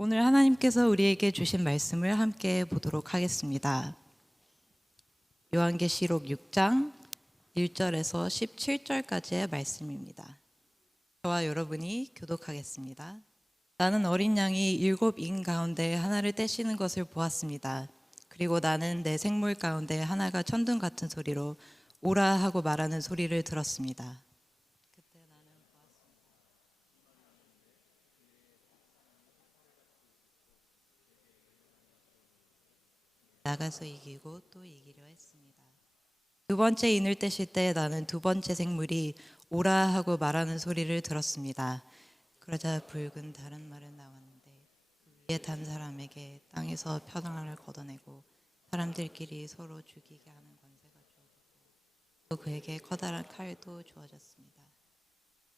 오늘 하나님께서 우리에게 주신 말씀을 함께 보도록 하겠습니다. 요한계시록 6장 1절에서 17절까지의 말씀입니다. 저와 여러분이 교독하겠습니다. 나는 어린 양이 7인 가운데 하나를 떼시는 것을 보았습니다. 그리고 나는 내 생물 가운데 하나가 천둥 같은 소리로 오라 하고 말하는 소리를 들었습니다. 나가서 이기고 또 이기려 했습니다. 두 번째 인을 떼실 때 나는 두 번째 생물이 오라 하고 말하는 소리를 들었습니다. 그러자 붉은 다른 말은 나왔는데 그 위에 탄 사람에게 땅에서 표창을 걷어내고 사람들끼리 서로 죽이게 하는 권세가 주어졌고 또 그에게 커다란 칼도 주어졌습니다.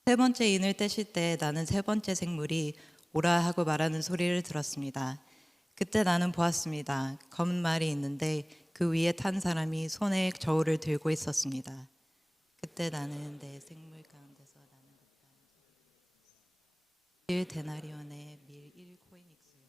세 번째 인을 떼실 때 나는 세 번째 생물이 오라 하고 말하는 소리를 들었습니다. 그때 나는 보았습니다. 검은 말이 있는데 그 위에 탄 사람이 손에 저울을 들고 있었습니다. 그때 나는 내 생물 가운데서 나는 듯한 1데나리온의 밀 1코이닉스요.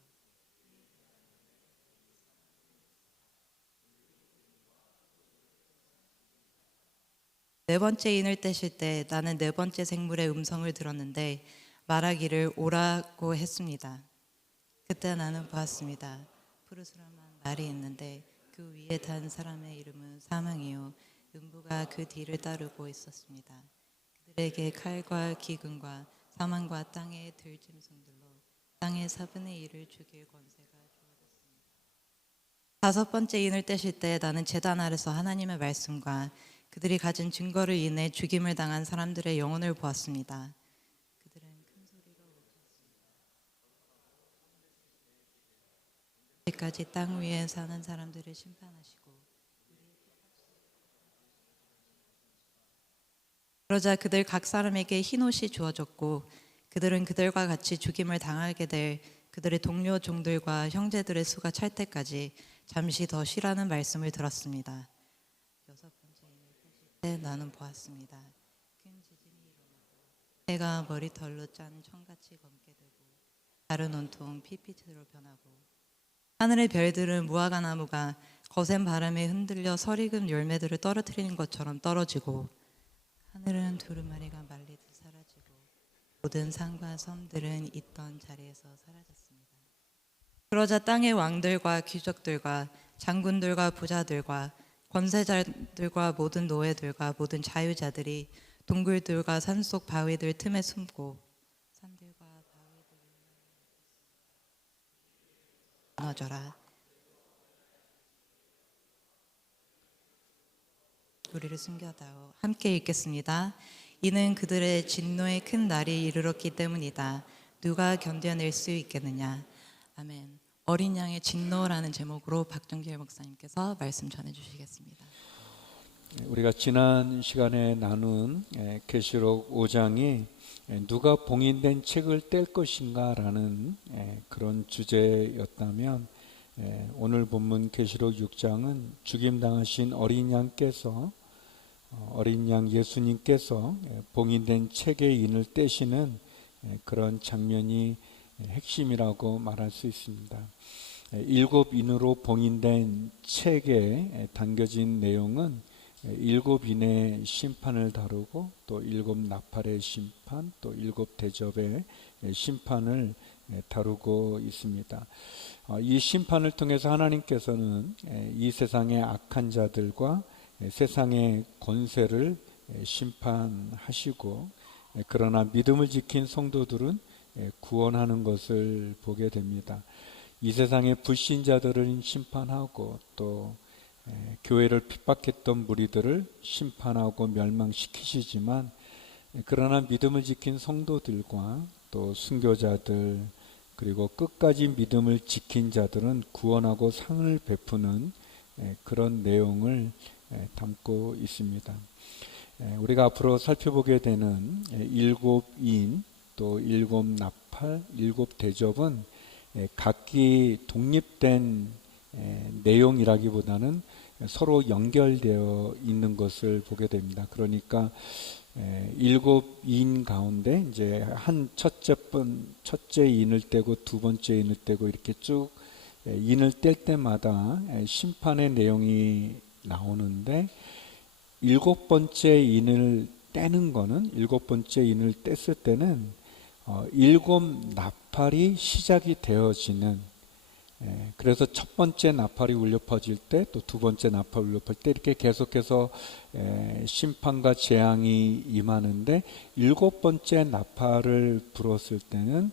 네 번째 인을 떼실 때 나는 네 번째 생물의 음성을 들었는데 말하기를 오라고 했습니다. 그때 나는 보았습니다. 푸르스름한 말이 있는데 그 위에 탄 사람의 이름은 사망이요 음부가 그 뒤를 따르고 있었습니다. 그들에게 칼과 기근과 사망과 땅의 들짐승들로 땅의 4분의 1을 죽일 권세가 주어졌습니다. 다섯 번째 인을 떼실 때 나는 제단 아래서 하나님의 말씀과 그들이 가진 증거를 인해 죽임을 당한 사람들의 영혼을 보았습니다. 까지 땅 위에 사는 사람들을 심판하시고 그러자 그들 각 사람에게 흰 옷이 주어졌고 그들은 그들과 같이 죽임을 당하게 될 그들의 동료 종들과 형제들의 수가 찰 때까지 잠시 더 쉬라는 말씀을 들었습니다. 여섯 번째 인을 떼실 때 나는 보았습니다. 큰 지진이 일어나고 해가 머리털로 짠 청같이 검게 되고 다른 온통 피피트로 변하고 하늘의 별들은 무화과 나무가 거센 바람에 흔들려 설익은 열매들을 떨어뜨리는 것처럼 떨어지고 하늘은 두루마리가 말리듯 사라지고 모든 산과 섬들은 있던 자리에서 사라졌습니다. 그러자 땅의 왕들과 귀족들과 장군들과 부자들과 권세자들과 모든 노예들과 모든 자유자들이 동굴들과 산속 바위들 틈에 숨고 산들과 바위들을 무너져라. 우리를 숨겨다오. 함께 읽겠습니다. 이는 그들의 진노의 큰 날이 이르렀기 때문이다. 누가 견뎌낼 수 있겠느냐. 아멘. 어린 양의 진노라는 제목으로 박정길 목사님께서 말씀 전해주시겠습니다. 우리가 지난 시간에 나눈 계시록 5장이 누가 봉인된 책을 뗄 것인가 라는 그런 주제였다면 오늘 본문 계시록 6장은 죽임당하신 어린 양께서 어린 양 예수님께서 봉인된 책의 인을 떼시는 그런 장면이 핵심이라고 말할 수 있습니다. 7인으로 봉인된 책에 담겨진 내용은 7인의 심판을 다루고 또 7나팔의 심판, 또 7대접의 심판을 다루고 있습니다. 이 심판을 통해서 하나님께서는 이 세상의 악한 자들과 세상의 권세를 심판하시고 그러나 믿음을 지킨 성도들은 구원하는 것을 보게 됩니다. 이 세상의 불신자들을 심판하고 또 교회를 핍박했던 무리들을 심판하고 멸망시키시지만 그러나 믿음을 지킨 성도들과 또 순교자들 그리고 끝까지 믿음을 지킨 자들은 구원하고 상을 베푸는 그런 내용을 담고 있습니다. 우리가 앞으로 살펴보게 되는 7인 또 7나팔, 7대접은 각기 독립된 내용이라기보다는 서로 연결되어 있는 것을 보게 됩니다. 그러니까 일곱 인 가운데 이제 한 첫째 인을 떼고 두 번째 인을 떼고 이렇게 쭉 인을 뗄 때마다 심판의 내용이 나오는데, 일곱 번째 인을 떼는 거는, 일곱 번째 인을 뗐을 때는 일곱 나팔이 시작이 되어지는, 그래서 첫 번째 나팔이 울려 퍼질 때, 또 두 번째 나팔이 울려 퍼질 때 이렇게 계속해서 심판과 재앙이 임하는데, 일곱 번째 나팔을 불었을 때는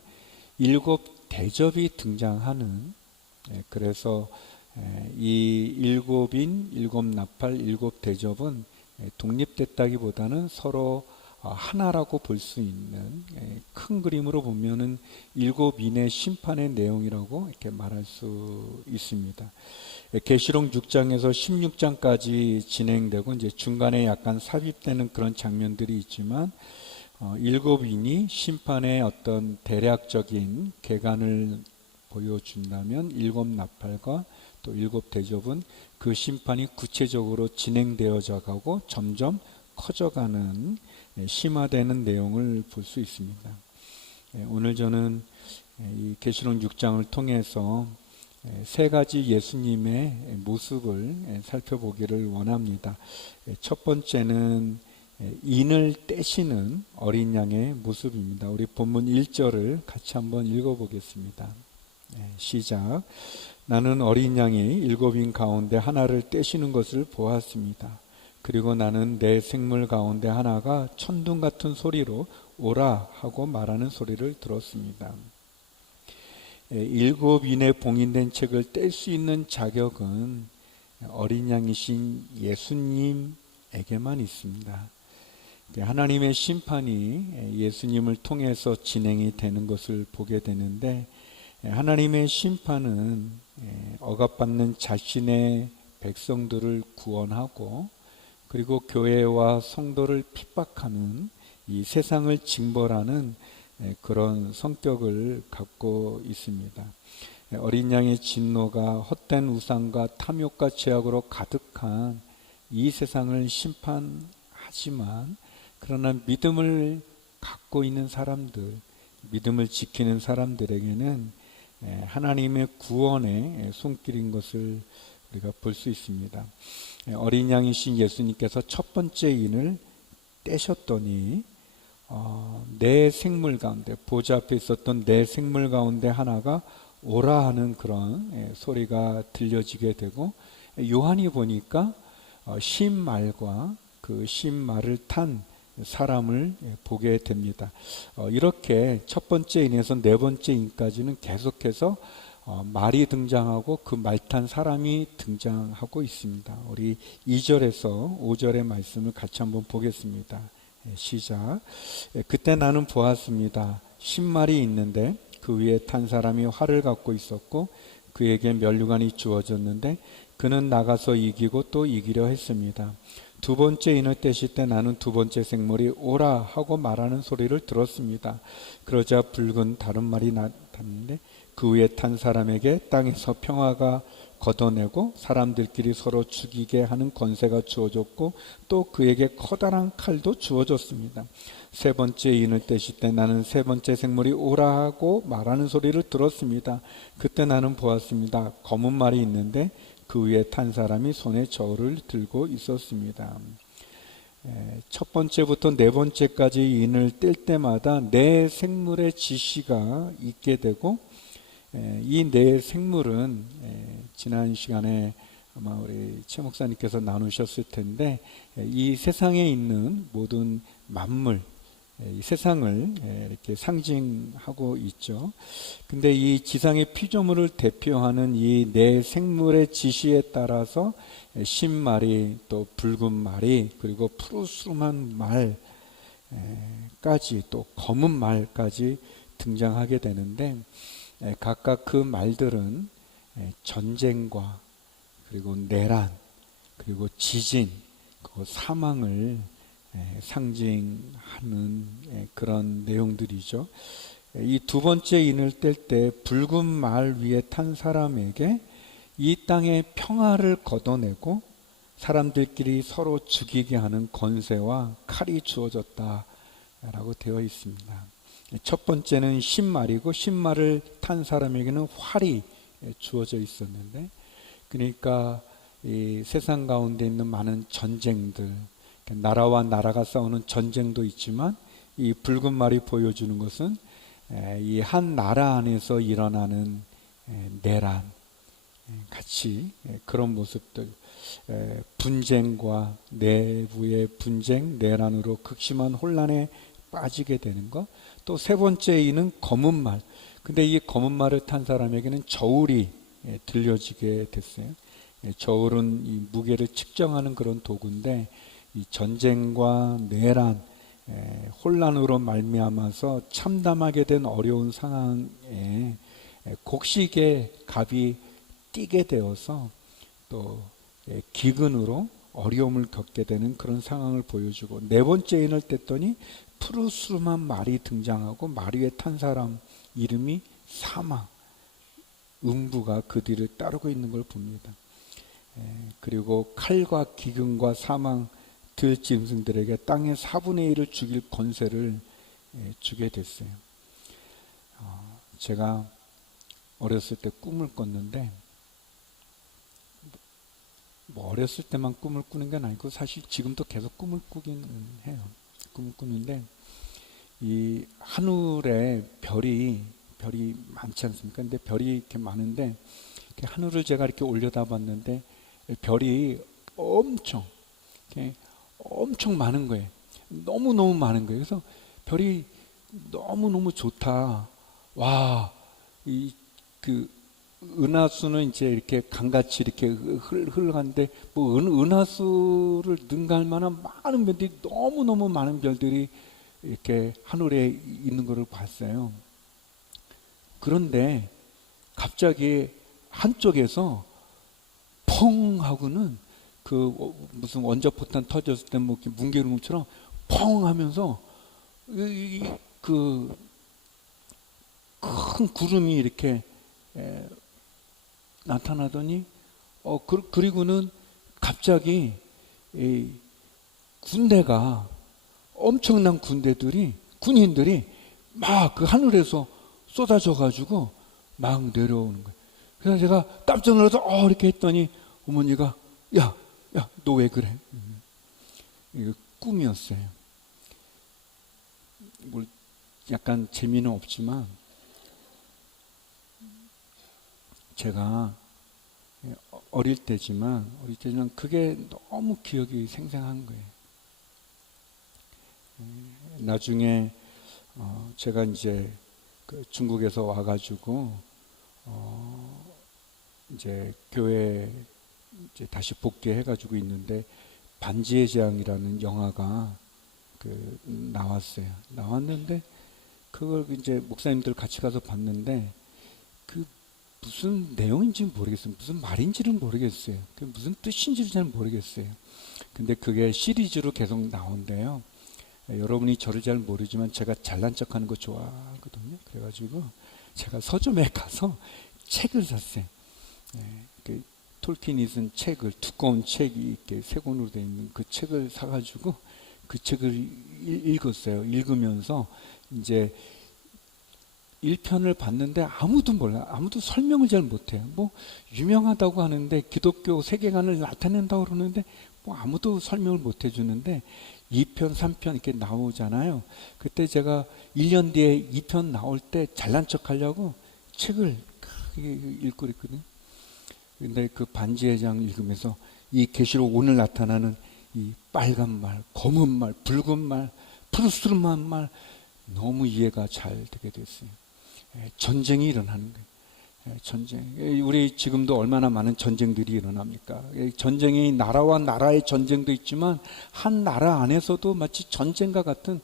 일곱 대접이 등장하는, 그래서 이 일곱인, 일곱 나팔, 일곱 대접은 독립됐다기보다는 서로 하나라고 볼 수 있는, 큰 그림으로 보면은 일곱인의 심판의 내용이라고 이렇게 말할 수 있습니다. 계시록 6장에서 16장까지 진행되고 이제 중간에 약간 삽입되는 그런 장면들이 있지만, 일곱인이 심판의 어떤 대략적인 개관을 보여준다면, 일곱 나팔과 또 일곱 대접은 그 심판이 구체적으로 진행되어져 가고 점점 커져가는, 심화되는 내용을 볼 수 있습니다. 오늘 저는 이 계시록 6장을 통해서 세 가지 예수님의 모습을 살펴보기를 원합니다. 첫 번째는 인을 떼시는 어린 양의 모습입니다. 우리 본문 1절을 같이 한번 읽어보겠습니다. 시작. 나는 어린 양이 일곱인 가운데 하나를 떼시는 것을 보았습니다. 그리고 나는 내 생물 가운데 하나가 천둥 같은 소리로 오라 하고 말하는 소리를 들었습니다. 일곱인의 봉인된 책을 뗄 수 있는 자격은 어린 양이신 예수님에게만 있습니다. 하나님의 심판이 예수님을 통해서 진행이 되는 것을 보게 되는데, 하나님의 심판은 억압받는 자신의 백성들을 구원하고, 그리고 교회와 성도를 핍박하는 이 세상을 징벌하는 그런 성격을 갖고 있습니다. 어린 양의 진노가 헛된 우상과 탐욕과 죄악으로 가득한 이 세상을 심판하지만, 그러나 믿음을 갖고 있는 사람들, 믿음을 지키는 사람들에게는 하나님의 구원의 손길인 것을 우리가 볼 수 있습니다. 어린 양이신 예수님께서 첫 번째 인을 떼셨더니 내 생물 가운데, 보좌 앞에 있었던 내 생물 가운데 하나가 오라 하는 그런 소리가 들려지게 되고, 요한이 보니까 신말과 그 신말을 탄 사람을 보게 됩니다. 이렇게 첫 번째 인에서 네 번째 인까지는 계속해서 말이 등장하고 그 말 탄 사람이 등장하고 있습니다. 우리 2절에서 5절의 말씀을 같이 한번 보겠습니다. 시작. 그때 나는 보았습니다. 신말이 있는데 그 위에 탄 사람이 활을 갖고 있었고, 그에게 면류관이 주어졌는데 그는 나가서 이기고 또 이기려 했습니다. 두 번째 인을 떼실 때 나는 두 번째 생물이 오라 하고 말하는 소리를 들었습니다. 그러자 붉은 다른 말이 나타났는데, 그 위에 탄 사람에게 땅에서 평화가 걷어내고 사람들끼리 서로 죽이게 하는 권세가 주어졌고, 또 그에게 커다란 칼도 주어졌습니다. 세 번째 인을 떼실 때 나는 세 번째 생물이 오라 하고 말하는 소리를 들었습니다. 그때 나는 보았습니다. 검은 말이 있는데 그 위에 탄 사람이 손에 저울을 들고 있었습니다. 첫 번째부터 네 번째까지 인을 뗄 때마다 네 생물의 지시가 있게 되고, 이 네 생물은 지난 시간에 아마 우리 최 목사님께서 나누셨을 텐데, 이 세상에 있는 모든 만물, 이 세상을 이렇게 상징하고 있죠. 근데 이 지상의 피조물을 대표하는 이 네 생물의 지시에 따라서 신말이, 또 붉은 말이, 그리고 푸르스름한 말까지, 또 검은 말까지 등장하게 되는데, 각각 그 말들은 전쟁과 그리고 내란, 그리고 지진, 그리고 사망을 상징하는 그런 내용들이죠. 이 두 번째 인을 뗄 때 붉은 말 위에 탄 사람에게 이 땅의 평화를 걷어내고 사람들끼리 서로 죽이게 하는 권세와 칼이 주어졌다라고 되어 있습니다. 첫 번째는 신말이고 신말을 탄 사람에게는 활이 주어져 있었는데, 그러니까 이 세상 가운데 있는 많은 전쟁들, 나라와 나라가 싸우는 전쟁도 있지만 이 붉은 말이 보여주는 것은 이 한 나라 안에서 일어나는 내란, 같이 그런 모습들, 분쟁과 내부의 분쟁, 내란으로 극심한 혼란에 빠지게 되는 것. 또 세 번째 이는 검은 말. 근데 이 검은 말을 탄 사람에게는 저울이 들려지게 됐어요. 저울은 이 무게를 측정하는 그런 도구인데, 이 전쟁과 내란, 혼란으로 말미암아서 참담하게 된 어려운 상황에 곡식의 값이 뛰게 되어서 또 기근으로 어려움을 겪게 되는 그런 상황을 보여주고, 네 번째 인을 뗐더니 푸르스름한 말이 등장하고 말 위에 탄 사람 이름이 사망, 음부가 그 뒤를 따르고 있는 걸 봅니다. 그리고 칼과 기근과 사망, 들짐승들에게 땅의 4분의 1을 죽일 권세를 주게 됐어요. 제가 어렸을 때 꿈을 꿨는데, 뭐 어렸을 때만 꿈을 꾸는 건 아니고 사실 지금도 계속 꿈을 꾸긴 해요. 꿈을 꾸는데, 이 하늘에 별이 많지 않습니까? 근데 별이 이렇게 많은데, 이렇게 하늘을 제가 이렇게 올려다봤는데 별이 엄청 많은 거예요. 너무 많은 거예요. 그래서 별이 너무 좋다. 와, 그 은하수는 이제 이렇게 강같이 이렇게 흘러가는데, 뭐 은하수를 능가할 만한 많은 별들이, 너무 많은 별들이 이렇게 하늘에 있는 것을 봤어요. 그런데 갑자기 한쪽에서 펑 하고는 그 무슨 원자포탄 터졌을 때 뭐 뭉게르는처럼 펑 하면서 그 큰 구름이 이렇게 나타나더니, 그리고는 갑자기 이 군대가, 엄청난 군인들이 막 그 하늘에서 쏟아져 가지고 막 내려오는 거예요. 그래서 제가 깜짝 놀라서 이렇게 했더니 어머니가, 야, 너 왜 그래? 이거 꿈이었어요. 뭐 약간 재미는 없지만, 제가 어릴 때지만 그게 너무 기억이 생생한 거예요. 나중에 제가 이제 그 중국에서 와가지고 이제 교회 이제 다시 복귀해가지고 있는데, 반지의 제왕이라는 영화가 나왔는데 그걸 이제 목사님들 같이 가서 봤는데, 그 무슨 내용인지 모르겠어요. 무슨 말인지는 모르겠어요. 그 무슨 뜻인지를 잘 모르겠어요. 근데 그게 시리즈로 계속 나온대요. 여러분이 저를 잘 모르지만 제가 잘난 척하는 거 좋아하거든요. 그래가지고 제가 서점에 가서 책을 샀어요. 그 톨킨이 쓴 책을, 두꺼운 책이 이렇게 세 권으로 되어 있는 그 책을 사가지고 그 책을 읽었어요. 읽으면서 이제 1편을 봤는데 아무도 몰라. 아무도 설명을 잘 못해요. 뭐 유명하다고 하는데, 기독교 세계관을 나타낸다고 그러는데 뭐 아무도 설명을 못 해주는데, 2편, 3편 이렇게 나오잖아요. 그때 제가 1년 뒤에 2편 나올 때 잘난 척 하려고 책을 읽고 그랬거든요. 근데 그 반지의 제왕 읽으면서 이 계시록 오늘 나타나는 이 빨간 말, 검은 말, 붉은 말, 푸르스름한 말, 너무 이해가 잘 되게 됐어요. 전쟁이 일어나는 거예요. 전쟁. 우리 지금도 얼마나 많은 전쟁들이 일어납니까? 전쟁이 나라와 나라의 전쟁도 있지만 한 나라 안에서도 마치 전쟁과 같은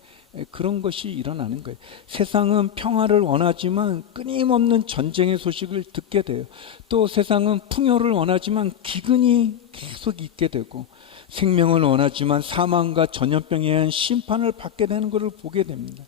그런 것이 일어나는 거예요. 세상은 평화를 원하지만 끊임없는 전쟁의 소식을 듣게 돼요. 또 세상은 풍요를 원하지만 기근이 계속 있게 되고, 생명을 원하지만 사망과 전염병에 의한 심판을 받게 되는 것을 보게 됩니다.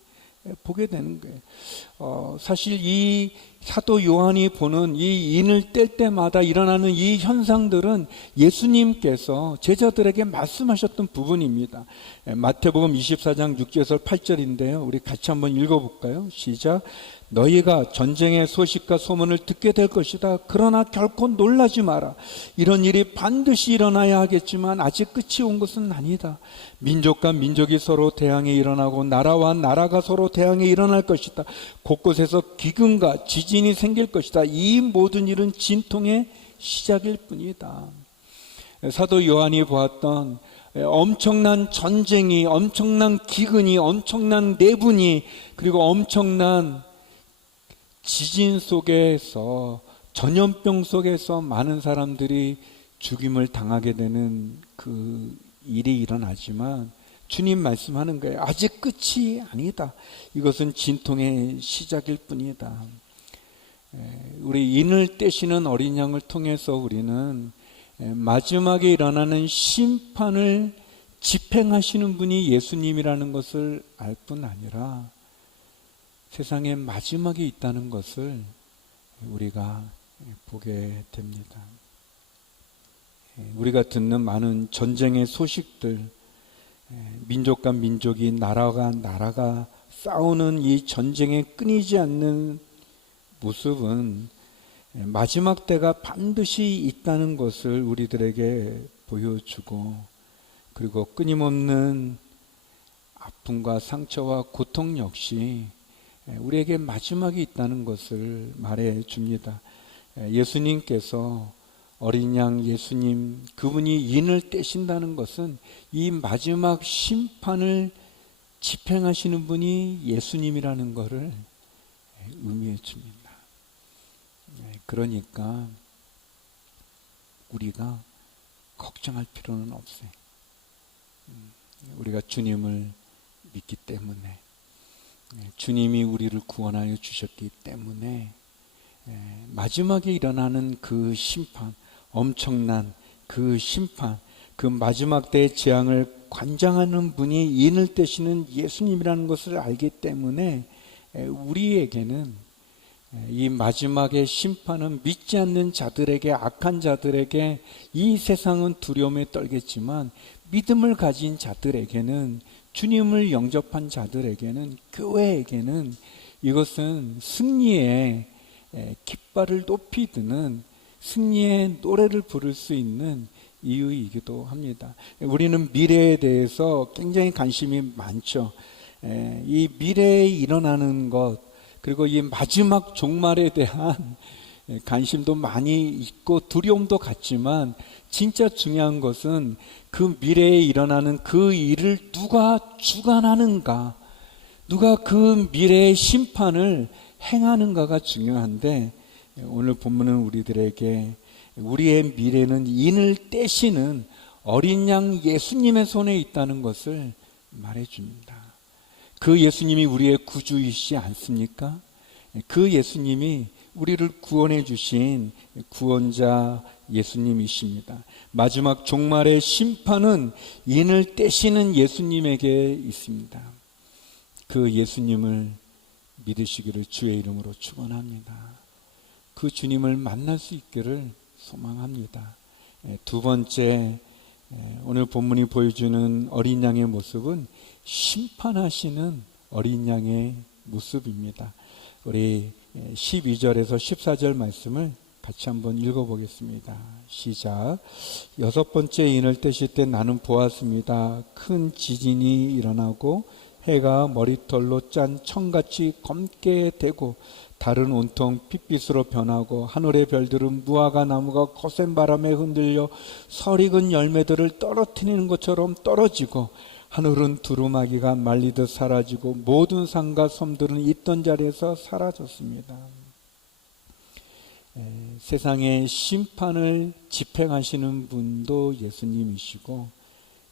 보게 되는 거예요. 사실 이 사도 요한이 보는 이 인을 뗄 때마다 일어나는 이 현상들은 예수님께서 제자들에게 말씀하셨던 부분입니다. 마태복음 24장 6절에서 8절인데요. 우리 같이 한번 읽어볼까요? 시작. 너희가 전쟁의 소식과 소문을 듣게 될 것이다. 그러나 결코 놀라지 마라. 이런 일이 반드시 일어나야 하겠지만 아직 끝이 온 것은 아니다. 민족과 민족이 서로 대항에 일어나고 나라와 나라가 서로 대항에 일어날 것이다. 곳곳에서 기근과 지진이 생길 것이다. 이 모든 일은 진통의 시작일 뿐이다. 사도 요한이 보았던 엄청난 전쟁이, 엄청난 기근이, 엄청난 내분이, 그리고 엄청난 지진 속에서, 전염병 속에서 많은 사람들이 죽임을 당하게 되는 그 일이 일어나지만 주님 말씀하는 거예요. 아직 끝이 아니다. 이것은 진통의 시작일 뿐이다. 우리 인을 떼시는 어린 양을 통해서 우리는 마지막에 일어나는 심판을 집행하시는 분이 예수님이라는 것을 알 뿐 아니라 세상에 마지막이 있다는 것을 우리가 보게 됩니다. 우리가 듣는 많은 전쟁의 소식들, 민족과 민족이, 나라가 나라가 싸우는 이 전쟁에 끊이지 않는 모습은 마지막 때가 반드시 있다는 것을 우리들에게 보여주고, 그리고 끊임없는 아픔과 상처와 고통 역시 우리에게 마지막이 있다는 것을 말해 줍니다. 예수님께서 어린 양 예수님, 그분이 인을 떼신다는 것은 이 마지막 심판을 집행하시는 분이 예수님이라는 것을 의미해 줍니다. 그러니까 우리가 걱정할 필요는 없어요. 우리가 주님을 믿기 때문에, 주님이 우리를 구원하여 주셨기 때문에 마지막에 일어나는 그 심판, 엄청난 그 심판, 그 마지막 때의 재앙을 관장하는 분이 인을 떼시는 예수님이라는 것을 알기 때문에 우리에게는 이 마지막의 심판은 믿지 않는 자들에게, 악한 자들에게 이 세상은 두려움에 떨겠지만 믿음을 가진 자들에게는, 주님을 영접한 자들에게는, 교회에게는 이것은 승리의 깃발을 높이 드는, 승리의 노래를 부를 수 있는 이유이기도 합니다. 우리는 미래에 대해서 굉장히 관심이 많죠. 이 미래에 일어나는 것, 그리고 이 마지막 종말에 대한 관심도 많이 있고 두려움도 갖지만, 진짜 중요한 것은 그 미래에 일어나는 그 일을 누가 주관하는가, 누가 그 미래의 심판을 행하는가가 중요한데, 오늘 본문은 우리들에게 우리의 미래는 인을 떼시는 어린 양 예수님의 손에 있다는 것을 말해줍니다. 그 예수님이 우리의 구주이시지 않습니까? 그 예수님이 우리를 구원해 주신 구원자 예수님이십니다. 마지막 종말의 심판은 인을 떼시는 예수님에게 있습니다. 그 예수님을 믿으시기를 주의 이름으로 축원합니다. 그 주님을 만날 수 있기를 소망합니다. 두 번째, 오늘 본문이 보여주는 어린 양의 모습은 심판하시는 어린 양의 모습입니다. 우리 12절에서 14절 말씀을 같이 한번 읽어보겠습니다. 시작. 여섯 번째 인을 떼실 때 나는 보았습니다. 큰 지진이 일어나고 해가 머리털로 짠 청같이 검게 되고 달은 온통 핏빛으로 변하고 하늘의 별들은 무화과 나무가 거센 바람에 흔들려 설익은 열매들을 떨어뜨리는 것처럼 떨어지고 하늘은 두루마기가 말리듯 사라지고 모든 산과 섬들은 있던 자리에서 사라졌습니다. 세상의 심판을 집행하시는 분도 예수님이시고,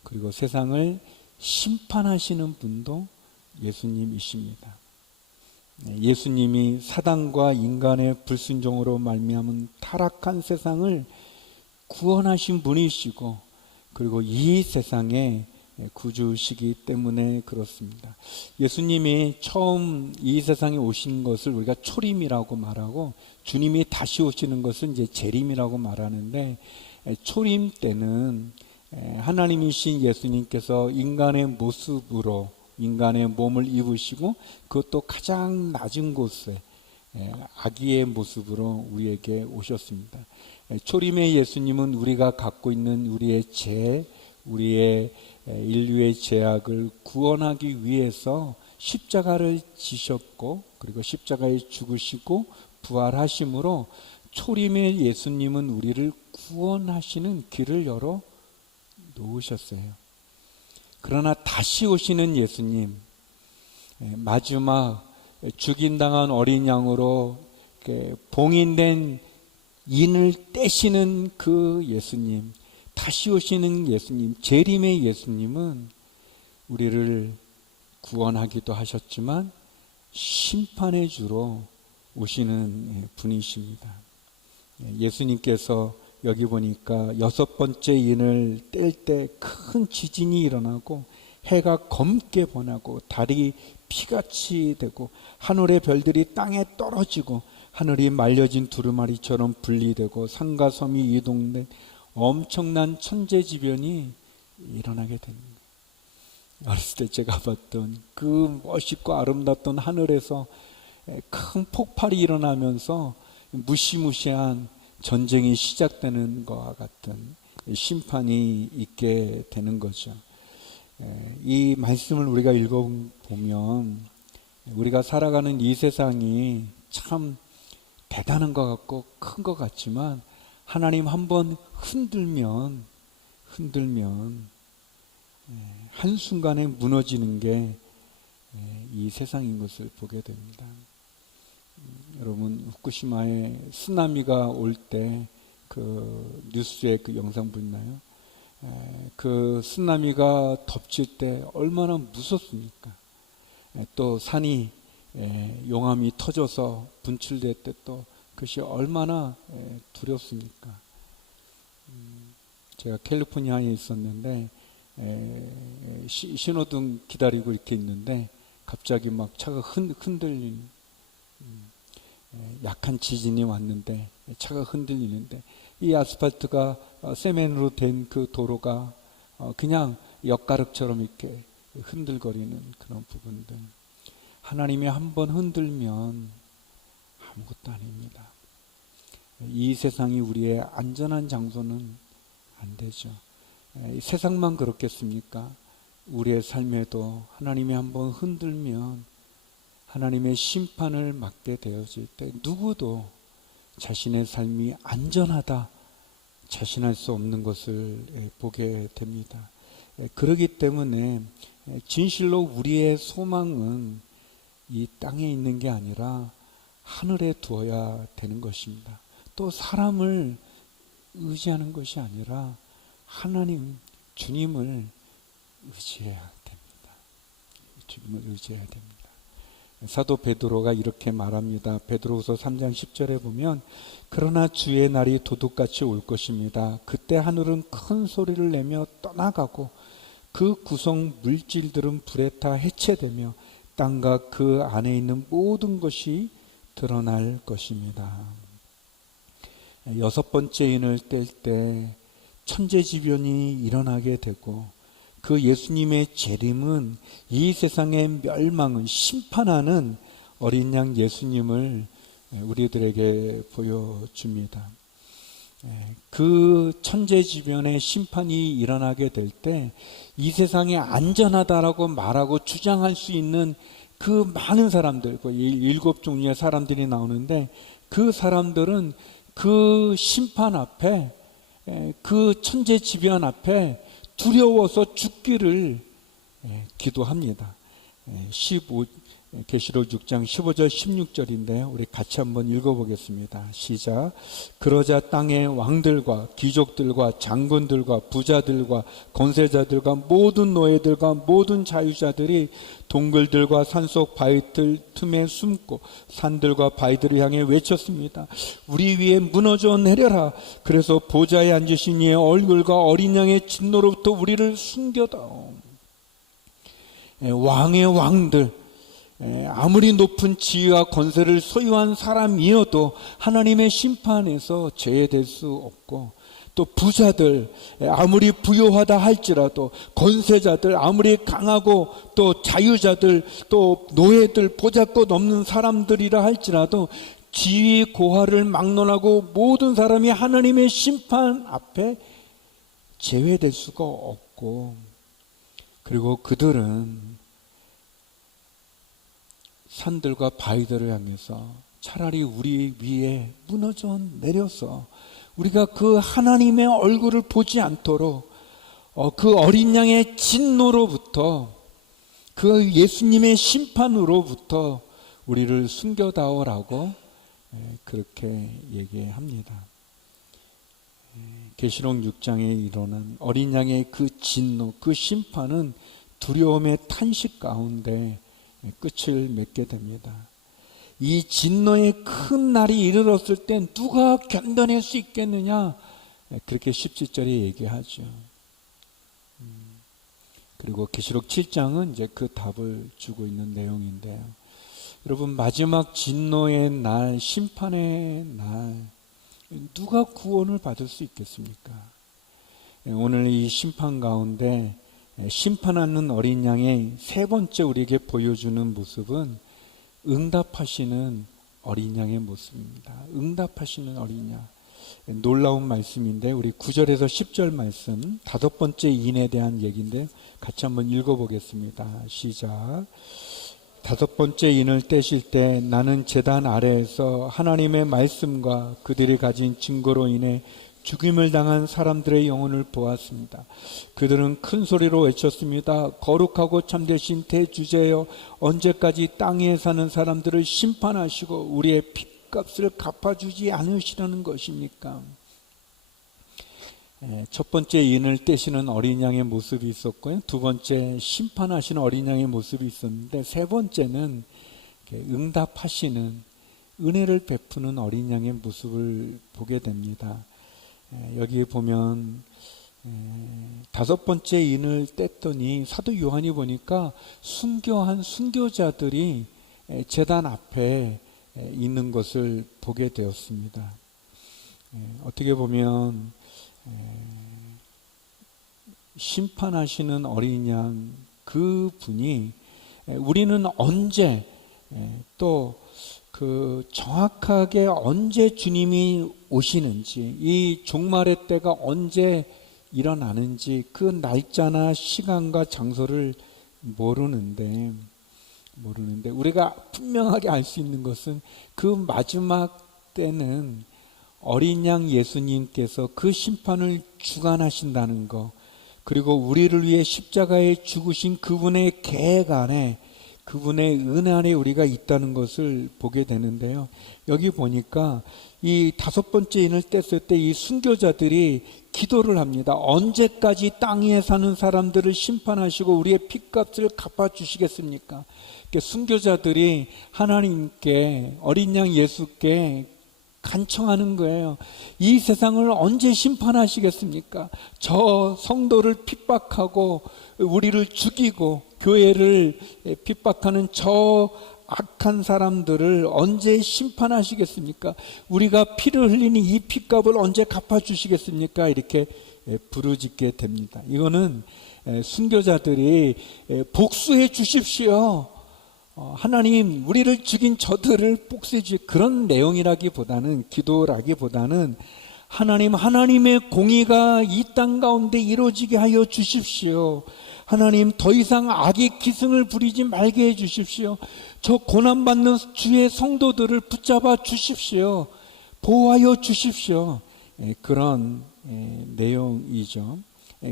그리고 세상을 심판하시는 분도 예수님이십니다. 예수님이 사단과 인간의 불순종으로 말미암은 타락한 세상을 구원하신 분이시고, 그리고 이 세상에 구주시기 때문에 그렇습니다. 예수님이 처음 이 세상에 오신 것을 우리가 초림이라고 말하고, 주님이 다시 오시는 것은 이제 재림이라고 말하는데, 초림 때는 하나님이신 예수님께서 인간의 모습으로 인간의 몸을 입으시고, 그것도 가장 낮은 곳에 아기의 모습으로 우리에게 오셨습니다. 초림의 예수님은 우리가 갖고 있는 우리의 죄, 우리의 인류의 죄악을 구원하기 위해서 십자가를 지셨고, 그리고 십자가에 죽으시고 부활하심으로 초림의 예수님은 우리를 구원하시는 길을 열어 놓으셨어요. 그러나 다시 오시는 예수님, 마지막 죽임당한 어린 양으로 봉인된 인을 떼시는 그 예수님, 다시 오시는 예수님, 재림의 예수님은 우리를 구원하기도 하셨지만 심판의 주로 오시는 분이십니다. 예수님께서 여기 보니까 6번째 인을 뗄 때 큰 지진이 일어나고, 해가 검게 번하고, 달이 피같이 되고, 하늘의 별들이 땅에 떨어지고, 하늘이 말려진 두루마리처럼 분리되고, 산과 섬이 이동된 엄청난 천재지변이 일어나게 됩니다. 어렸을 때 제가 봤던 그 멋있고 아름답던 하늘에서 큰 폭발이 일어나면서 무시무시한 전쟁이 시작되는 것과 같은 심판이 있게 되는 거죠. 이 말씀을 우리가 읽어보면 우리가 살아가는 이 세상이 참 대단한 것 같고 큰 것 같지만, 하나님 한번 흔들면 한순간에 무너지는 게 이 세상인 것을 보게 됩니다. 여러분, 후쿠시마에 쓰나미가 올 때 그 뉴스에 그 영상 보셨나요? 그 쓰나미가 덮칠 때 얼마나 무섭습니까? 또 산이 용암이 터져서 분출될 때 또 그것이 얼마나 두렵습니까? 제가 캘리포니아에 있었는데 신호등 기다리고 이렇게 있는데 갑자기 막 차가 흔들리는, 약한 지진이 왔는데 차가 흔들리는데, 이 아스팔트가 세면으로 된 그 도로가 그냥 엿가락처럼 이렇게 흔들거리는 그런 부분들. 하나님이 한번 흔들면 아무것도 아닙니다. 이 세상이 우리의 안전한 장소는 안 되죠. 세상만 그렇겠습니까? 우리의 삶에도 하나님이 한번 흔들면 하나님의 심판을 맞게 되어질 때 누구도 자신의 삶이 안전하다 자신할 수 없는 것을 보게 됩니다. 그렇기 때문에 진실로 우리의 소망은 이 땅에 있는 게 아니라 하늘에 두어야 되는 것입니다. 또 사람을 의지하는 것이 아니라 하나님, 주님을 의지해야 됩니다. 주님을 의지해야 됩니다. 사도 베드로가 이렇게 말합니다. 베드로후서 3장 10절에 보면, 그러나 주의 날이 도둑같이 올 것입니다. 그때 하늘은 큰 소리를 내며 떠나가고 그 구성 물질들은 불에 타 해체되며 땅과 그 안에 있는 모든 것이 드러날 것입니다. 6번째 인을 뗄 때 천재지변이 일어나게 되고, 그 예수님의 재림은 이 세상의 멸망은 심판하는 어린 양 예수님을 우리들에게 보여줍니다. 그 천재지변의 심판이 일어나게 될 때 이 세상이 안전하다라고 말하고 주장할 수 있는 그 많은 사람들, 그 7종류의 사람들이 나오는데, 그 사람들은 그 심판 앞에, 그 천재지변 앞에 두려워서 죽기를 기도합니다. 계시록 6장 15절 16절인데 우리 같이 한번 읽어보겠습니다. 시작. 그러자 땅의 왕들과 귀족들과 장군들과 부자들과 권세자들과 모든 노예들과 모든 자유자들이 동굴들과 산속 바위들 틈에 숨고 산들과 바위들을 향해 외쳤습니다. 우리 위에 무너져 내려라. 그래서 보좌에 앉으신 이의 얼굴과 어린 양의 진노로부터 우리를 숨겨다오. 왕의 왕들, 아무리 높은 지위와 권세를 소유한 사람이어도 하나님의 심판에서 제외될 수 없고, 또 부자들 아무리 부유하다 할지라도, 권세자들 아무리 강하고, 또 자유자들, 또 노예들, 보잘것 없는 사람들이라 할지라도 지위 고하를 막론하고 모든 사람이 하나님의 심판 앞에 제외될 수가 없고, 그리고 그들은 산들과 바위들을 향해서 차라리 우리 위에 무너져 내려서 우리가 그 하나님의 얼굴을 보지 않도록 그 어린 양의 진노로부터, 그 예수님의 심판으로부터 우리를 숨겨다오라고 그렇게 얘기합니다. 계시록 6장에 일어난 어린 양의 그 진노, 그 심판은 두려움의 탄식 가운데 끝을 맺게 됩니다. 이 진노의 큰 날이 이르렀을 때 누가 견뎌낼 수 있겠느냐, 그렇게 17절에 얘기하죠. 그리고 계시록 7장은 이제 그 답을 주고 있는 내용인데요. 여러분, 마지막 진노의 날, 심판의 날, 누가 구원을 받을 수 있겠습니까? 오늘 이 심판 가운데 심판하는 어린 양의 세 번째 우리에게 보여주는 모습은 응답하시는 어린 양의 모습입니다. 응답하시는 어린 양. 놀라운 말씀인데, 우리 9절에서 10절 말씀, 다섯 번째 인에 대한 얘기인데 같이 한번 읽어보겠습니다. 시작. 다섯 번째 인을 떼실 때 나는 제단 아래에서 하나님의 말씀과 그들이 가진 증거로 인해 죽임을 당한 사람들의 영혼을 보았습니다. 그들은 큰 소리로 외쳤습니다. 거룩하고 참되신 대주제여, 언제까지 땅 위에 사는 사람들을 심판하시고 우리의 핏값을 갚아주지 않으시라는 것입니까? 첫 번째 인을 떼시는 어린 양의 모습이 있었고요, 두 번째 심판하시는 어린 양의 모습이 있었는데, 세 번째는 응답하시는, 은혜를 베푸는 어린 양의 모습을 보게 됩니다. 여기에 보면 다섯 번째 인을 뗐더니 사도 요한이 보니까 순교한 순교자들이 제단 앞에 있는 것을 보게 되었습니다. 어떻게 보면 심판하시는 어린 양, 그 분이 우리는 언제, 또 그 정확하게 언제 주님이 오시는지, 이 종말의 때가 언제 일어나는지 그 날짜나 시간과 장소를 모르는데 우리가 분명하게 알 수 있는 것은 그 마지막 때는 어린 양 예수님께서 그 심판을 주관하신다는 것, 그리고 우리를 위해 십자가에 죽으신 그분의 계획 안에, 그분의 은혜 안에 우리가 있다는 것을 보게 되는데요. 여기 보니까 이 다섯 번째 인을 뗐을 때 이 순교자들이 기도를 합니다. 언제까지 땅 위에 사는 사람들을 심판하시고 우리의 핏값을 갚아주시겠습니까? 순교자들이 하나님께, 어린 양 예수께 간청하는 거예요. 이 세상을 언제 심판하시겠습니까? 저 성도를 핍박하고 우리를 죽이고 교회를 핍박하는 저 악한 사람들을 언제 심판하시겠습니까? 우리가 피를 흘리는 이 핏값을 언제 갚아주시겠습니까? 이렇게 부르짖게 됩니다. 이거는 순교자들이 복수해 주십시오, 하나님 우리를 죽인 저들을 복수해 주십시오, 그런 내용이라기보다는, 기도라기보다는 하나님, 하나님의 공의가 이 땅 가운데 이루어지게 하여 주십시오. 하나님, 더 이상 악의 기승을 부리지 말게 해 주십시오. 저 고난받는 주의 성도들을 붙잡아 주십시오. 보호하여 주십시오. 그런 내용이죠.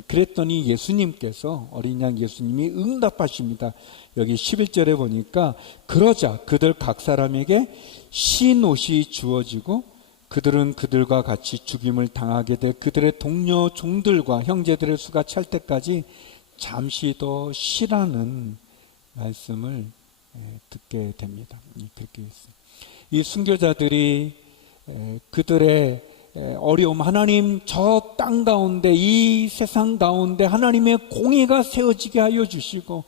그랬더니 예수님께서, 어린 양 예수님이 응답하십니다. 여기 11절에 보니까 그러자 그들 각 사람에게 흰 옷이 주어지고 그들은 그들과 같이 죽임을 당하게 될 그들의 동료 종들과 형제들의 수가 찰 때까지 잠시 더 쉬라는 말씀을 듣게 됩니다. 그렇게 했습니다. 이 순교자들이 그들의 어려움, 하나님 저 땅 가운데, 이 세상 가운데 하나님의 공의가 세워지게 하여 주시고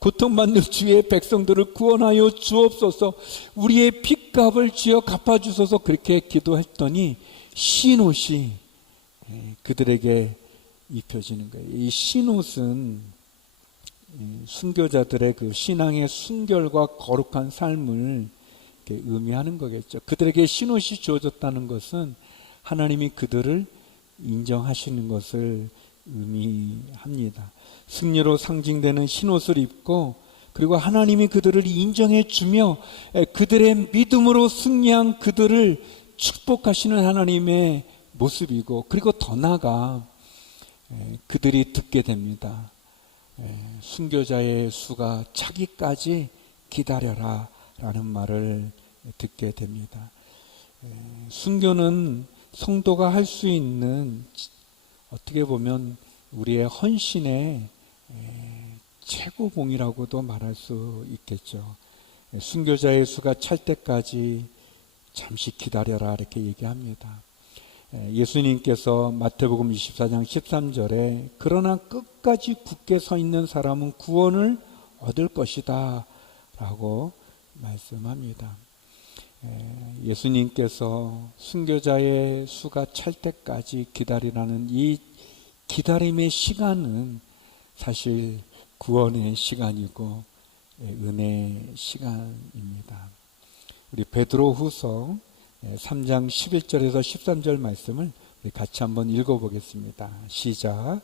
고통받는 주의 백성들을 구원하여 주옵소서. 우리의 핏값을 지어 갚아주소서. 그렇게 기도했더니 신옷이 그들에게 입혀지는 거예요. 이 신옷은 순교자들의 그 신앙의 순결과 거룩한 삶을 의미하는 거겠죠. 그들에게 신옷이 주어졌다는 것은 하나님이 그들을 인정하시는 것을 의미합니다. 승리로 상징되는 신옷을 입고, 그리고 하나님이 그들을 인정해 주며 그들의 믿음으로 승리한 그들을 축복하시는 하나님의 모습이고, 그리고 더 나아가 그들이 듣게 됩니다. 순교자의 수가 차기까지 기다려라 라는 말을 듣게 됩니다. 순교는 성도가 할 수 있는, 어떻게 보면 우리의 헌신의 최고봉이라고도 말할 수 있겠죠. 순교자의 수가 찰 때까지 잠시 기다려라 이렇게 얘기합니다. 예수님께서 마태복음 24장 13절에 그러나 끝까지 굳게 서 있는 사람은 구원을 얻을 것이다 라고 말씀합니다. 예수님께서 순교자의 수가 찰 때까지 기다리라는 이 기다림의 시간은 사실 구원의 시간이고 은혜의 시간입니다. 우리 베드로후서 3장 11절에서 13절 말씀을 우리 같이 한번 읽어보겠습니다. 시작.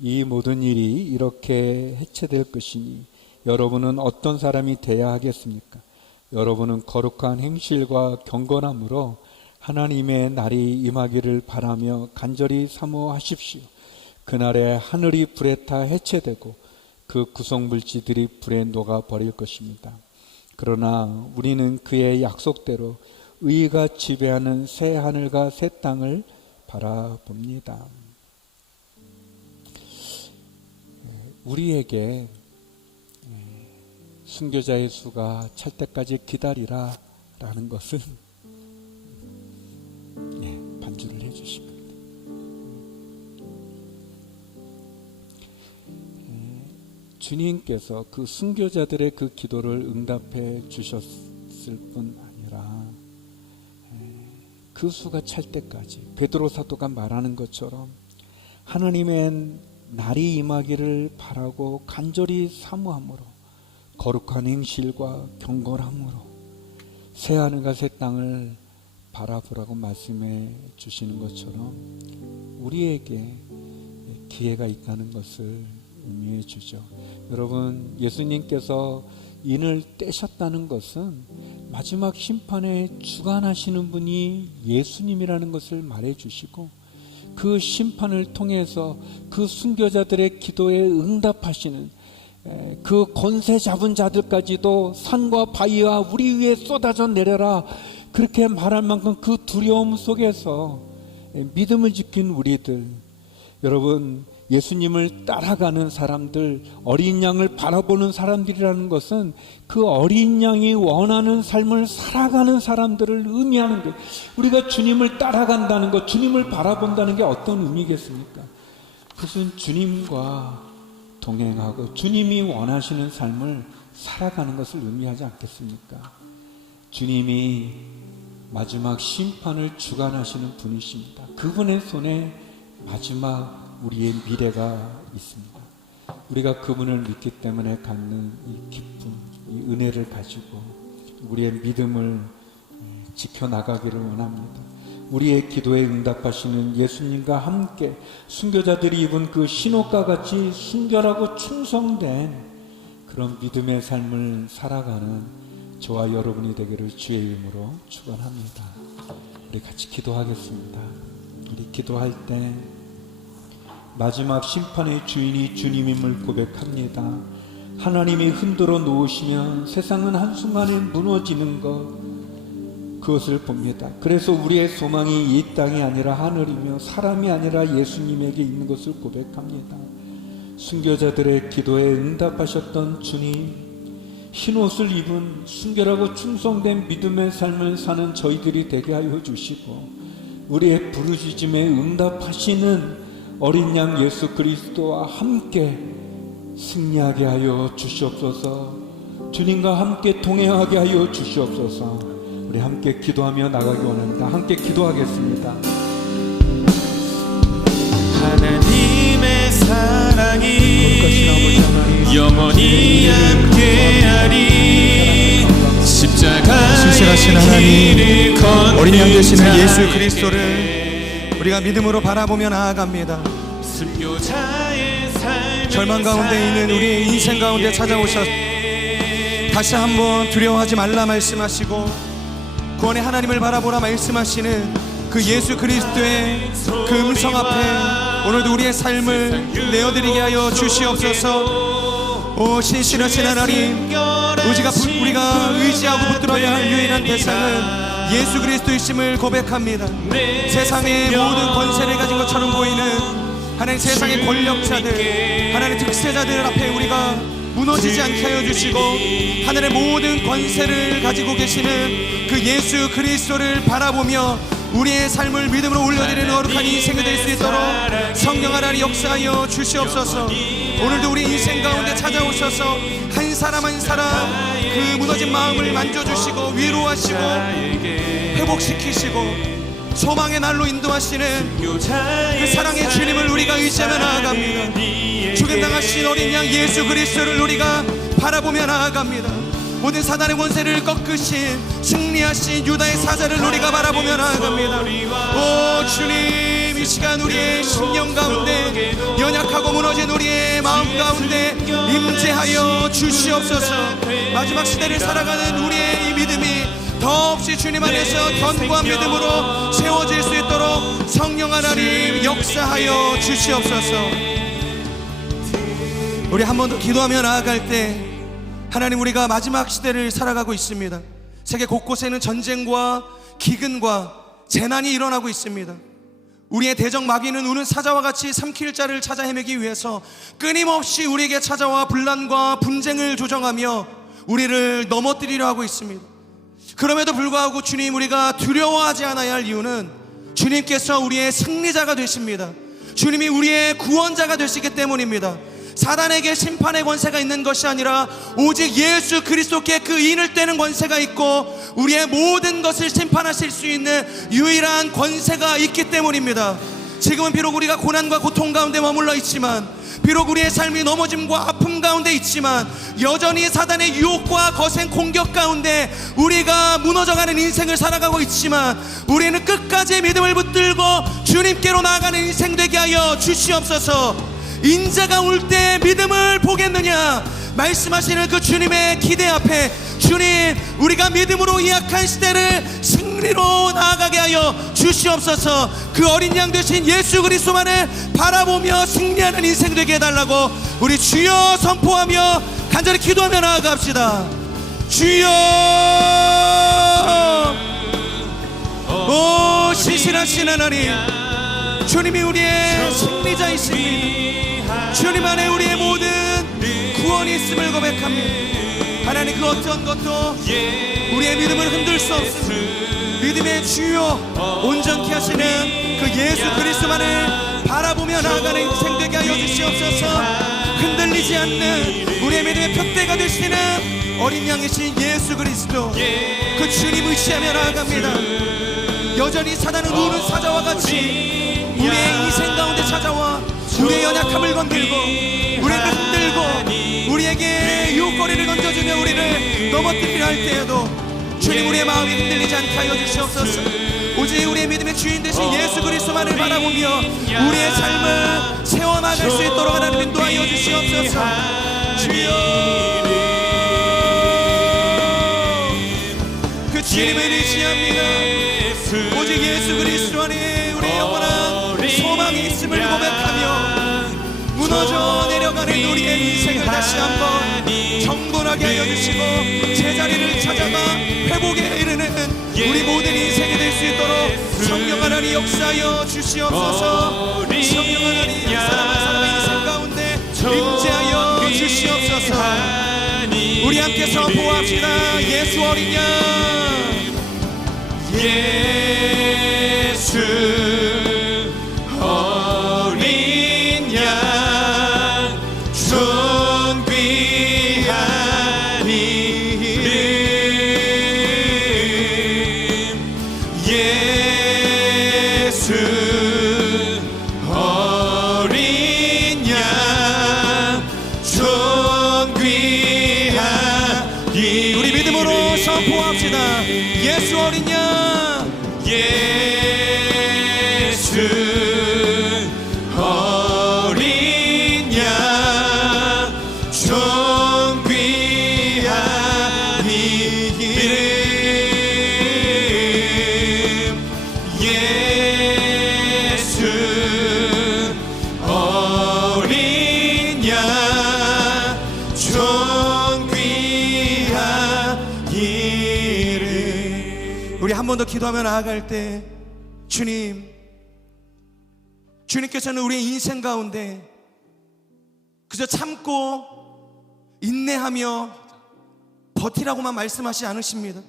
이 모든 일이 이렇게 해체될 것이니 여러분은 어떤 사람이 되어야 하겠습니까? 여러분은 거룩한 행실과 경건함으로 하나님의 날이 임하기를 바라며 간절히 사모하십시오. 그날에 하늘이 불에 타 해체되고 그 구성물질들이 불에 녹아버릴 것입니다. 그러나 우리는 그의 약속대로 의가 지배하는 새 하늘과 새 땅을 바라봅니다. 우리에게 순교자의 수가 찰 때까지 기다리라 라는 것은 반주를 해주신 겁니다. 주님께서 그 순교자들의 그 기도를 응답해 주셨을 뿐 아니라 그 수가 찰 때까지 베드로 사도가 말하는 것처럼 하나님의 날이 임하기를 바라고 간절히 사모함으로 거룩한 행실과 경건함으로 새하늘과 새 땅을 바라보라고 말씀해 주시는 것처럼 우리에게 기회가 있다는 것을 의미해 주죠. 여러분, 예수님께서 인을 떼셨다는 것은 마지막 심판에 주관하시는 분이 예수님이라는 것을 말해 주시고, 그 심판을 통해서 그 순교자들의 기도에 응답하시는 그 권세 잡은 자들까지도 산과 바위와 우리 위에 쏟아져 내려라 그렇게 말할 만큼 그 두려움 속에서 믿음을 지킨 우리들, 여러분, 예수님을 따라가는 사람들, 어린 양을 바라보는 사람들이라는 것은 그 어린 양이 원하는 삶을 살아가는 사람들을 의미하는 거예요. 우리가 주님을 따라간다는 것, 주님을 바라본다는 게 어떤 의미겠습니까? 그것은 주님과 동행하고 주님이 원하시는 삶을 살아가는 것을 의미하지 않겠습니까? 주님이 마지막 심판을 주관하시는 분이십니다. 그분의 손에 마지막 우리의 미래가 있습니다. 우리가 그분을 믿기 때문에 갖는 이 기쁨, 이 은혜를 가지고 우리의 믿음을 지켜나가기를 원합니다. 우리의 기도에 응답하시는 예수님과 함께 순교자들이 입은 그 신옷과 같이 순결하고 충성된 그런 믿음의 삶을 살아가는 저와 여러분이 되기를 주의 이름으로 축원합니다. 우리 같이 기도하겠습니다. 우리 기도할 때 마지막 심판의 주인이 주님임을 고백합니다. 하나님이 흔들어 놓으시면 세상은 한순간에 무너지는 것, 그것을 봅니다. 그래서 우리의 소망이 이 땅이 아니라 하늘이며 사람이 아니라 예수님에게 있는 것을 고백합니다. 순교자들의 기도에 응답하셨던 주님, 흰옷을 입은 순결하고 충성된 믿음의 삶을 사는 저희들이 되게 하여 주시고, 우리의 부르짖음에 응답하시는 어린 양 예수 그리스도와 함께 승리하게 하여 주시옵소서. 주님과 함께 동행하게 하여 주시옵소서. 우리 함께 기도하며 나가기 원합니다. 함께 기도하겠습니다. 하나님의 사랑이 영원히 함께하리. 신실하신 하나님, 어린 양 되시는 예수 그리스도를 우리가 믿음으로 바라보며 나아갑니다. 절망 가운데 있는 우리의 인생 가운데 찾아오셔 다시 한번 두려워하지 말라 말씀하시고 구원의 하나님을 바라보라 말씀하시는 그 예수 그리스도의 그 음성 앞에 오늘도 우리의 삶을 내어드리게 하여 주시옵소서. 오 신실하신 하나님, 우리가 의지하고 붙들어야 할 유일한 대상은 예수 그리스도이심을 고백합니다. 세상의 모든 권세를 가진 것처럼 보이는 하나님 세상의 권력자들, 하나님 득세자들 앞에 우리가 무너지지 않게 하여 주시고 하늘의 모든 권세를 가지고 계시는 그 예수 그리스도를 바라보며 우리의 삶을 믿음으로 올려드리는 거룩한 인생이 될 수 있도록 성령 하나님 역사하여 주시옵소서. 오늘도 우리 인생 가운데 찾아오셔서 한 사람 한 사람 그 무너진 마음을 만져주시고 위로하시고 회복시키시고 소망의 날로 인도하시는 그 사랑의 주님을 우리가 의지하며 나아갑니다. 죽임당하신 어린 양 예수 그리스도를 우리가 바라보며 나아갑니다. 모든 사단의 권세를 꺾으신 승리하신 유다의 사자를 우리가 바라보며 나아갑니다. 오 주님, 이 시간 우리의 심령 가운데 연약하고 무너진 우리의 마음 가운데 임재하여 주시옵소서. 마지막 시대를 살아가는 우리의 이 믿음이 더없이 주님 안에서 견고한 믿음으로 세워질 수 있도록 성령 하나님 역사하여 주시옵소서. 우리 한 번 더 기도하며 나아갈 때 하나님, 우리가 마지막 시대를 살아가고 있습니다. 세계 곳곳에는 전쟁과 기근과 재난이 일어나고 있습니다. 우리의 대적 마귀는 우는 사자와 같이 삼킬 자를 찾아 헤매기 위해서 끊임없이 우리에게 찾아와 분란과 분쟁을 조정하며 우리를 넘어뜨리려 하고 있습니다. 그럼에도 불구하고 주님, 우리가 두려워하지 않아야 할 이유는 주님께서 우리의 승리자가 되십니다. 주님이 우리의 구원자가 되시기 때문입니다. 사단에게 심판의 권세가 있는 것이 아니라 오직 예수 그리스도께 그 인을 떼는 권세가 있고 우리의 모든 것을 심판하실 수 있는 유일한 권세가 있기 때문입니다. 지금은 비록 우리가 고난과 고통 가운데 머물러 있지만, 비록 우리의 삶이 넘어짐과 아픔 가운데 있지만, 여전히 사단의 유혹과 거센 공격 가운데 우리가 무너져가는 인생을 살아가고 있지만, 우리는 끝까지 믿음을 붙들고 주님께로 나아가는 인생 되게 하여 주시옵소서. 인자가 올 때 믿음을 보겠느냐 말씀하시는 그 주님의 기대 앞에, 주님, 우리가 믿음으로 이 악한 시대를 승리로 나아가게 하여 주시옵소서. 그 어린 양 되신 예수 그리스도만을 바라보며 승리하는 인생 되게 해달라고 우리 주여 선포하며 간절히 기도하며 나아갑시다. 주여, 오 신실하신 하나님, 주님이 우리의 승리자이십니다. 주님 안에 우리의 모든 구원이 있음을 고백합니다. 하나님, 그 어떤 것도 우리의 믿음을 흔들 수 없습니다. 믿음의 주요 온전케 하시는 그 예수 그리스도만을 바라보며 나아가는 인생 되게 하여 주시옵소서. 흔들리지 않는 우리의 믿음의 푯대가 되시는 어린 양이신 예수 그리스도, 그 주님 의지하며 나아갑니다. 여전히 사단은 우는 사자와 같이 우리의 인생 가운데 찾아와 우리의 연약함을 건들고 우리를 흔들고 우리에게 유혹거리를 던져주며 우리를 넘어뜨리려 할 때에도 주님, 우리의 마음이 흔들리지 않게 하여 주시옵소서. 오직 우리의 믿음의 주인 되신 예수 그리스도만을 바라보며 우리의 삶을 세워나갈 수 있도록 하나님 인도하여 주시옵소서. 주여, 그 주님을 의지합니다. 오직 예수 그리스도 안에 우리의 영원한 소망이 있음을 고백하며 무너져 내려가는 우리의 인생을 다시 한번 정돈하게 하여 주시고 제자리를 찾아가 회복에 이르는 우리 모든 인생이 될 수 있도록 성령 하나님 역사하여 주시옵소서. 성령 하나님, 사람 한 사람의 인생 가운데 임재하여 주시옵소서. 우리 함께 선포합시다. 예수 어린 양, 예수 어린 양, 주 예수 어린 양 존귀한 이름 우리 믿음으로 선포합시다. 예수 어린 양, 예수 어린 양 존귀한 이름 예수 어린 양 존귀한 이름. 우리 한 번 더 기도하며 나아갈 때 주님께서는 우리의 인생 가운데 그저 참고 인내하며 버티라고만 말씀하시지 않으십니다.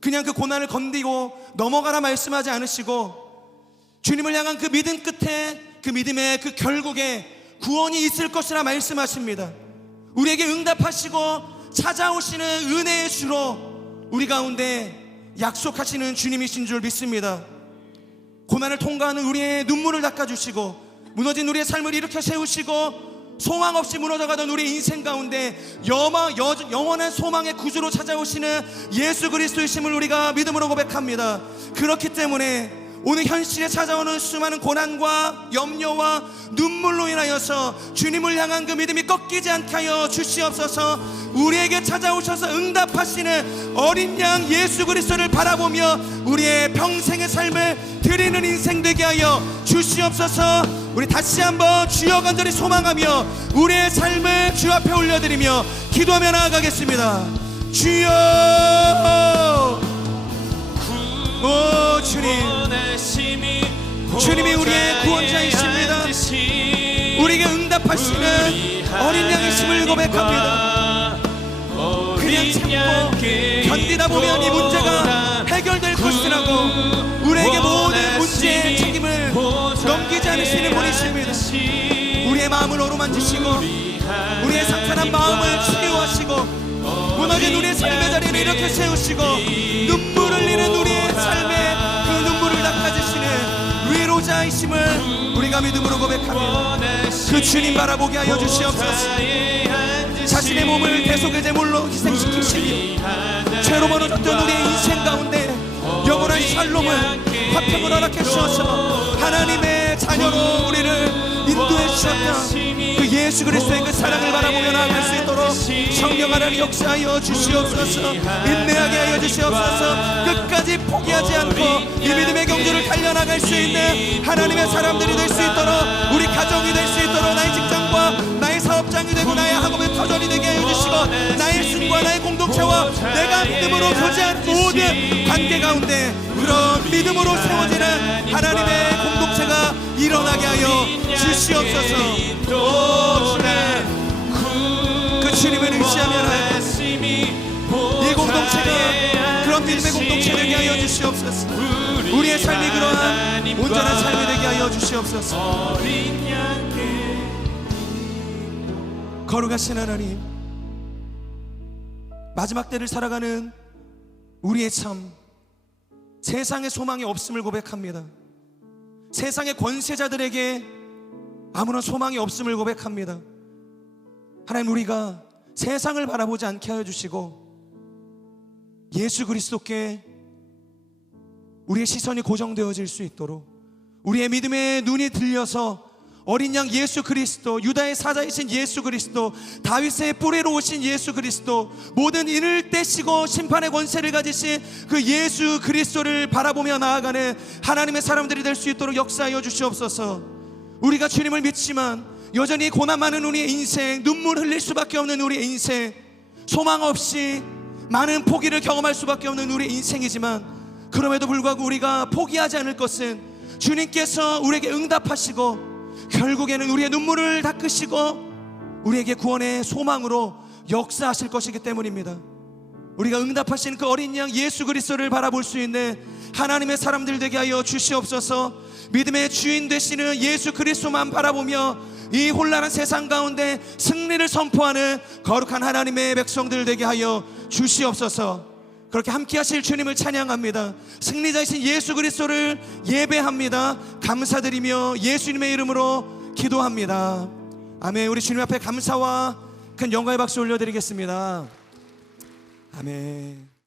그냥 그 고난을 건디고 넘어가라 말씀하지 않으시고 주님을 향한 그 믿음 끝에 그 믿음의 그 결국에 구원이 있을 것이라 말씀하십니다. 우리에게 응답하시고 찾아오시는 은혜의 주로 우리 가운데 약속하시는 주님이신 줄 믿습니다. 고난을 통과하는 우리의 눈물을 닦아주시고 무너진 우리의 삶을 일으켜 세우시고 소망 없이 무너져가던 우리 인생 가운데 영원한 소망의 구주로 찾아오시는 예수 그리스도이심을 우리가 믿음으로 고백합니다. 그렇기 때문에 오늘 현실에 찾아오는 수많은 고난과 염려와 눈물로 인하여서 주님을 향한 그 믿음이 꺾이지 않게 하여 주시옵소서. 우리에게 찾아오셔서 응답하시는 어린 양 예수 그리스도를 바라보며 우리의 평생의 삶을 드리는 인생 되게 하여 주시옵소서. 우리 다시 한번 주여 간절히 소망하며 우리의 삶을 주 앞에 올려드리며 기도하며 나아가겠습니다. 주여, 오 주님이 우리의 구원자이십니다. 우리에게 응답하시는 어린 양이심을 고백합니다. 그냥 참고 견디다 보면 이 문제가 해결될 것이라고 우리에게 모든 문제의 책임을 넘기지 않으시는 분이십니다. 우리의 마음을 어루만지시고 우리의 상처난 마음을 치유하시고 무너진 우리의 삶의 자리를 일으켜 세우시고 눈물 흘리는 우리의 삶에 그 눈물을 닦아주시는 위로자이심을 우리가 믿음으로 고백합니다. 그 주님 바라보게 하여 주시옵소서. 자신의 몸을 대속의 제물로 희생시키시니 죄로 멀어졌던 우리의 인생 가운데 영원한 샬롬을 화평을 허락해 주셔서 하나님의 자녀로 우리를 인도해 주셨던 그 예수 그리스도의 그 사랑을 바라보며 나아갈 수 있도록 성령 하나님 역사하여 주시옵소서. 인내하게 하여 주시옵소서. 끝까지 포기하지 않고 이 믿음의 경주를 달려나갈 수 있는 하나님의 사람들이 될 수 있도록 우리 가정이 될 수 있도록 나의 직장과 나의 사업장이 되고 나의 학업의 터전이 되게 하여 주시고 나의 승과 나의 공동체와 내가 믿음으로 교제한 모든 관계 가운데 그런 믿음으로 세워지는 하나님의 공동체가 일어나게 하여 주시옵소서. 오 주님, 그 주님을 의지하며 이 공동체가 그런 믿음의 공동체 되게 하여 주시옵소서. 우리의 삶이 그러한 온전한 삶이 되게 하여 주시옵소서. 거룩하신 하나님, 마지막 때를 살아가는 우리의 삶, 세상에 소망이 없음을 고백합니다. 세상의 권세자들에게 아무런 소망이 없음을 고백합니다. 하나님, 우리가 세상을 바라보지 않게 하여 주시고 예수 그리스도께 우리의 시선이 고정되어질 수 있도록 우리의 믿음의 눈이 들려서 어린 양 예수 그리스도, 유다의 사자이신 예수 그리스도, 다윗의 뿌리로 오신 예수 그리스도, 모든 인을 떼시고 심판의 권세를 가지신 그 예수 그리스도를 바라보며 나아가는 하나님의 사람들이 될 수 있도록 역사하여 주시옵소서. 우리가 주님을 믿지만 여전히 고난 많은 우리의 인생, 눈물 흘릴 수밖에 없는 우리의 인생, 소망 없이 많은 포기를 경험할 수밖에 없는 우리의 인생이지만 그럼에도 불구하고 우리가 포기하지 않을 것은 주님께서 우리에게 응답하시고 결국에는 우리의 눈물을 닦으시고 우리에게 구원의 소망으로 역사하실 것이기 때문입니다. 우리가 응답하신 그 어린 양 예수 그리스도를 바라볼 수 있는 하나님의 사람들 되게 하여 주시옵소서. 믿음의 주인 되시는 예수 그리스도만 바라보며 이 혼란한 세상 가운데 승리를 선포하는 거룩한 하나님의 백성들 되게 하여 주시옵소서. 그렇게 함께 하실 주님을 찬양합니다. 승리자이신 예수 그리스도를 예배합니다. 감사드리며 예수님의 이름으로 기도합니다. 아멘. 우리 주님 앞에 감사와 큰 영광의 박수 올려드리겠습니다. 아멘.